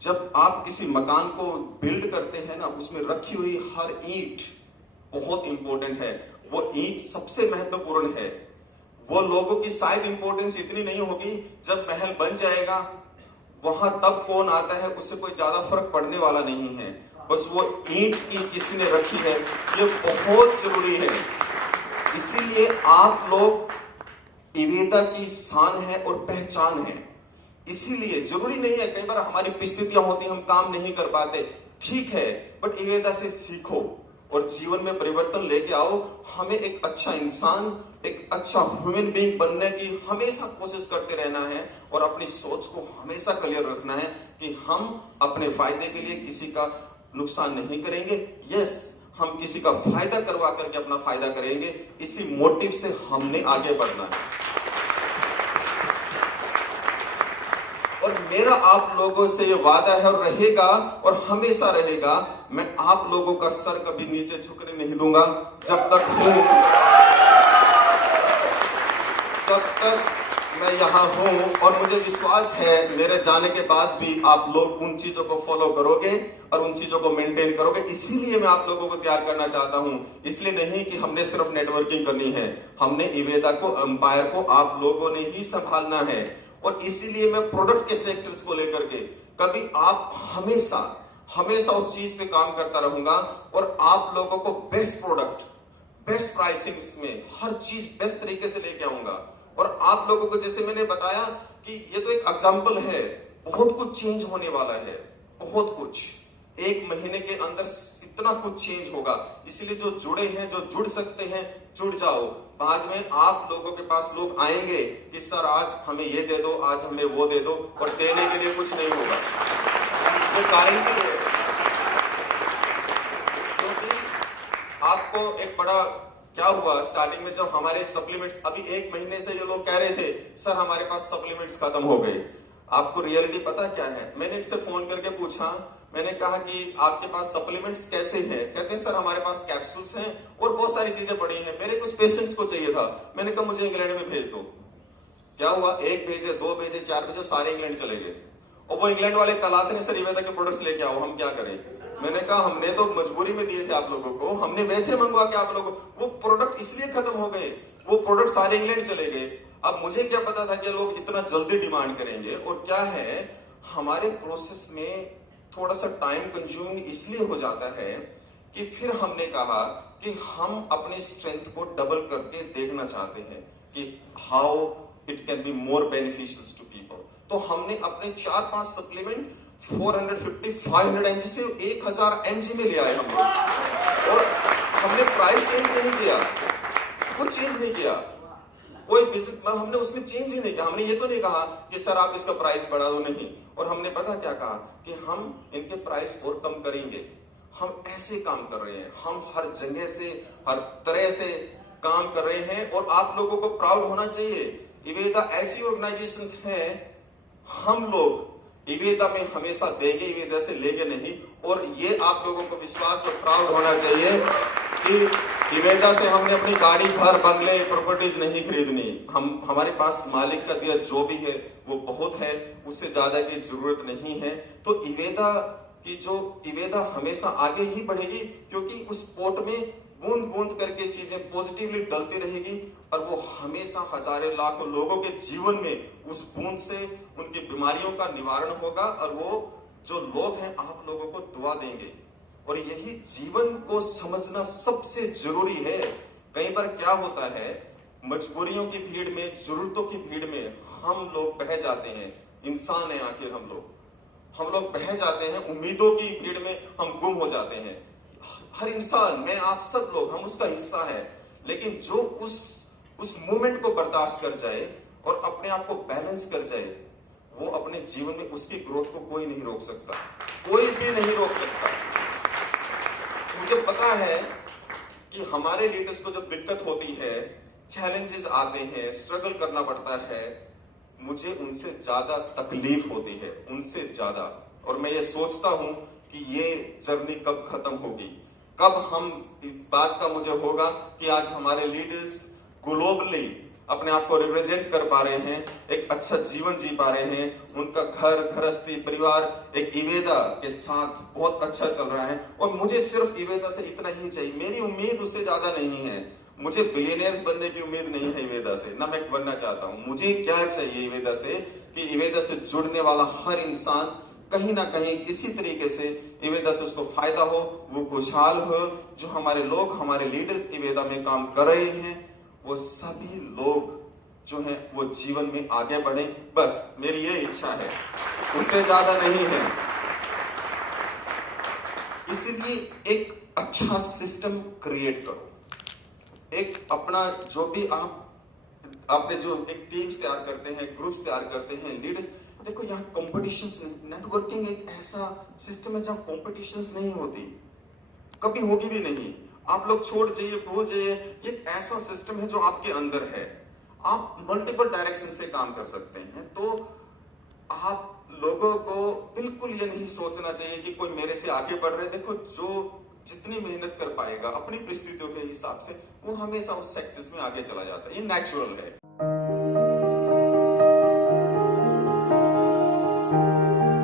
जब आप किसी मकान को बिल्ड करते हैं ना, उसमें रखी हुई हर ईंट बहुत इंपॉर्टेंट है। वो ईंट सबसे महत्वपूर्ण है। वो लोगों की शायद इंपॉर्टेंस इतनी नहीं होगी, जब महल बन जाएगा वहां तब कौन आता है उससे कोई ज्यादा फर्क पड़ने वाला नहीं है। बस वो ईंट की किसी ने रखी है, ये बहुत जरूरी है। इसीलिए आप लोग इवेदा की शान है और पहचान है। इसीलिए जरूरी नहीं है, कई बार हमारी परिस्थितियां होती हैं, हम काम नहीं कर पाते, ठीक है, बट इवेदा से सीखो और जीवन में परिवर्तन लेके आओ। हमें एक अच्छा इंसान, एक अच्छा ह्यूमन बीइंग बनने की हमेशा कोशिश करते रहना है और अपनी सोच को हमेशा क्लियर रखना है कि हम अपने फायदे के लिए किसी का नुकसान नहीं करेंगे। यस, हम किसी का फायदा करवा करके अपना फायदा करेंगे। इसी मोटिव से हमने आगे बढ़ना है। और मेरा आप लोगों से ये वादा है और रहेगा और हमेशा रहेगा, मैं आप लोगों का सर कभी नीचे झुकने नहीं दूंगा। जब तक मैं यहाँ हूं और मुझे विश्वास है मेरे जाने के बाद भी आप लोग उन चीजों को फॉलो करोगे और उन चीजों को मेंटेन करोगे। इसीलिए मैं आप लोगों को तैयार करना चाहता हूं। इसलिए नहीं कि हमने सिर्फ नेटवर्किंग करनी है, हमने इवेदा को, एम्पायर को आप लोगों ने ही संभालना है। और इसीलिए मैं प्रोडक्ट के सेक्टर्स को लेकर के कभी आप हमेशा उस चीज पे काम करता रहूंगा और आप लोगों को बेस्ट प्रोडक्ट, बेस्ट प्राइसिंग में हर चीज बेस्ट तरीके से लेके आऊंगा। और आप लोगों को, जैसे मैंने बताया कि ये तो एक एग्जांपल है, बहुत कुछ चेंज होने वाला है, बहुत कुछ। एक महीने के अंदर इतना कुछ चेंज होगा। इसलिए जो जुड़े हैं, जो जुड़ सकते हैं, जुड़ जाओ। बाद में आप लोगों के पास लोग आएंगे कि सर आज हमें ये दे दो, आज हमें वो दे दो, और देने के लिए कुछ नहीं होगा। ये गारंटी है। क्योंकि आपको एक बड़ा क्या हुआ, स्टार्टिंग में जब हमारे सप्लीमेंट्स, अभी 1 महीने से ये लोग कह रहे थे सर हमारे पास सप्लीमेंट्स खत्म हो गए। आपको रियलिटी पता क्या है? मैंने इनसे फोन करके पूछा, मैंने कहा कि आपके पास सप्लीमेंट्स कैसे हैं? कहते हैं सर हमारे पास कैप्सूल्स हैं और बहुत सारी चीजें पड़ी हैं। मेरे कुछ पेशेंट्स को चाहिए था, मैंने कहा मुझे इंग्लैंड में भेज दो। क्या हुआ, 1 भेजे, 2 भेजे, 4 भेजे, सारे इंग्लैंड चले गए। और वो इंग्लैंड वाले तलाश ने सर इवेदा के प्रोडक्ट्स लेके आओ, हम क्या करें? मैंने कहा हमने तो मजबूरी में दिए थे आप लोगों को, हमने वैसे मंगवा के आप लोगों को, वो प्रोडक्ट इसलिए खत्म हो गए, वो प्रोडक्ट सारे इंग्लैंड चले गए। अब मुझे क्या पता था कि लोग इतना जल्दी डिमांड करेंगे। और क्या है, हमारे प्रोसेस में थोड़ा सा टाइम कंज्यूमिंग इसलिए हो जाता है कि फिर हमने कहा कि हम अपनी स्ट्रेंथ को डबल करके देखना चाहते हैं कि how it can be more beneficial to people. तो हमने अपने 4-5 सप्लीमेंट 450-500 mg से 1000 mg में ले आए हम लोग। और हमने प्राइस चेंज नहीं किया, कुछ चेंज नहीं किया, कोई हमने उसमें चेंज ही नहीं किया। हमने ये तो नहीं कहा कि सर आप इसका प्राइस बढ़ा दो, नहीं। और हमने पता क्या कहा कि हम इनके प्राइस और कम करेंगे। हम ऐसे काम कर रहे हैं, हम हर जगह से, हर तरह से काम कर रहे हैं और आप लोगों को प्राउड होना चाहिए। इवेदा ऐसी ऑर्गेनाइजेशन है, हम लोग इवेदा में हमेशा देंगे, इवेदा से लेंगे नहीं। और ये आप लोगों को विश्वास और प्राउड होना चाहिए कि इवेदा से हमने अपनी गाड़ी, घर, बंगले, प्रॉपर्टीज नहीं खरीदनी। हमारे पास मालिक का दिया जो भी है वो बहुत है, उससे ज्यादा की जरूरत नहीं है। तो इवेदा हमेशा आगे ही बढ़ेगी, क्योंकि उस पोट में बूंद बूंद करके चीजें पॉजिटिवली डलती रहेगी और वो हमेशा हजारों लाखों लोगों के जीवन में उस बूंद से उनकी बीमारियों का निवारण होगा। और वो जो लोग हैं आप लोगों को दुआ देंगे। और यही जीवन को समझना सबसे जरूरी है। कई बार क्या होता है, मजबूरियों की भीड़ में, जरूरतों की भीड़ में हम लोग बह जाते हैं। इंसान है आखिर हम लोग बह जाते हैं। उम्मीदों की भीड़ में हम गुम हो जाते हैं। हर इंसान, मैं, आप सब लोग, हम उसका हिस्सा है। लेकिन जो उस मोमेंट को बर्दाश्त कर जाए और अपने आप को बैलेंस कर जाए, वो अपने जीवन में उसकी ग्रोथ को कोई नहीं रोक सकता, कोई भी नहीं रोक सकता। मुझे पता है कि हमारे लीडर्स को जब दिक्कत होती है, चैलेंजेस आते हैं, स्ट्रगल करना पड़ता है, मुझे उनसे ज्यादा तकलीफ होती है, उनसे ज्यादा। और मैं ये सोचता हूं कि ये जर्नी कब खत्म होगी, कब हम, इस बात का मुझे होगा कि आज हमारे लीडर्स ग्लोबली अपने आप को रिप्रेजेंट कर पा रहे हैं, एक अच्छा जीवन जी पा रहे हैं, उनका घर गृहस्थी परिवार एक इवेदा के साथ बहुत अच्छा चल रहा है। और मुझे सिर्फ इवेदा से इतना ही चाहिए, मेरी उम्मीद उससे ज्यादा नहीं है। मुझे बिलियनियर्स बनने की उम्मीद नहीं है इवेदा से, ना मैं बनना चाहता हूं। मुझे क्या चाहिए इवेदा से कि इवेदा से जुड़ने वाला हर इंसान कहीं ना कहीं किसी तरीके से इवेदा से उसको फायदा हो, वो खुशहाल हो। जो हमारे लोग, हमारे लीडर्स इवेदा में काम कर रहे हैं, वो सभी लोग जो हैं वो जीवन में आगे बढ़े। बस मेरी ये इच्छा है, उससे ज्यादा नहीं है। इसलिए एक अच्छा सिस्टम क्रिएट करो। एक अपना जो भी आपने जो एक टीम्स तैयार करते हैं, ग्रुप्स तैयार करते हैं, लीडर्स, देखो यहाँ कॉम्पिटिशंस नहीं। नेटवर्किंग एक ऐसा सिस्टम है जहां कॉम्पिटिशंस नहीं होती, कभी होगी भी नहीं। आप लोग छोड़ जाइए, भूल जाइए, एक ऐसा सिस्टम है जो आपके अंदर है। आप मल्टीपल डायरेक्शन से काम कर सकते हैं। तो आप लोगों को बिल्कुल ये नहीं सोचना चाहिए कि कोई मेरे से आगे बढ़ रहे। देखो, जो जितनी मेहनत कर पाएगा अपनी परिस्थितियों के हिसाब से, वो हमेशा उस सेक्टर्स में आगे चला जाता है। ये नेचुरल है।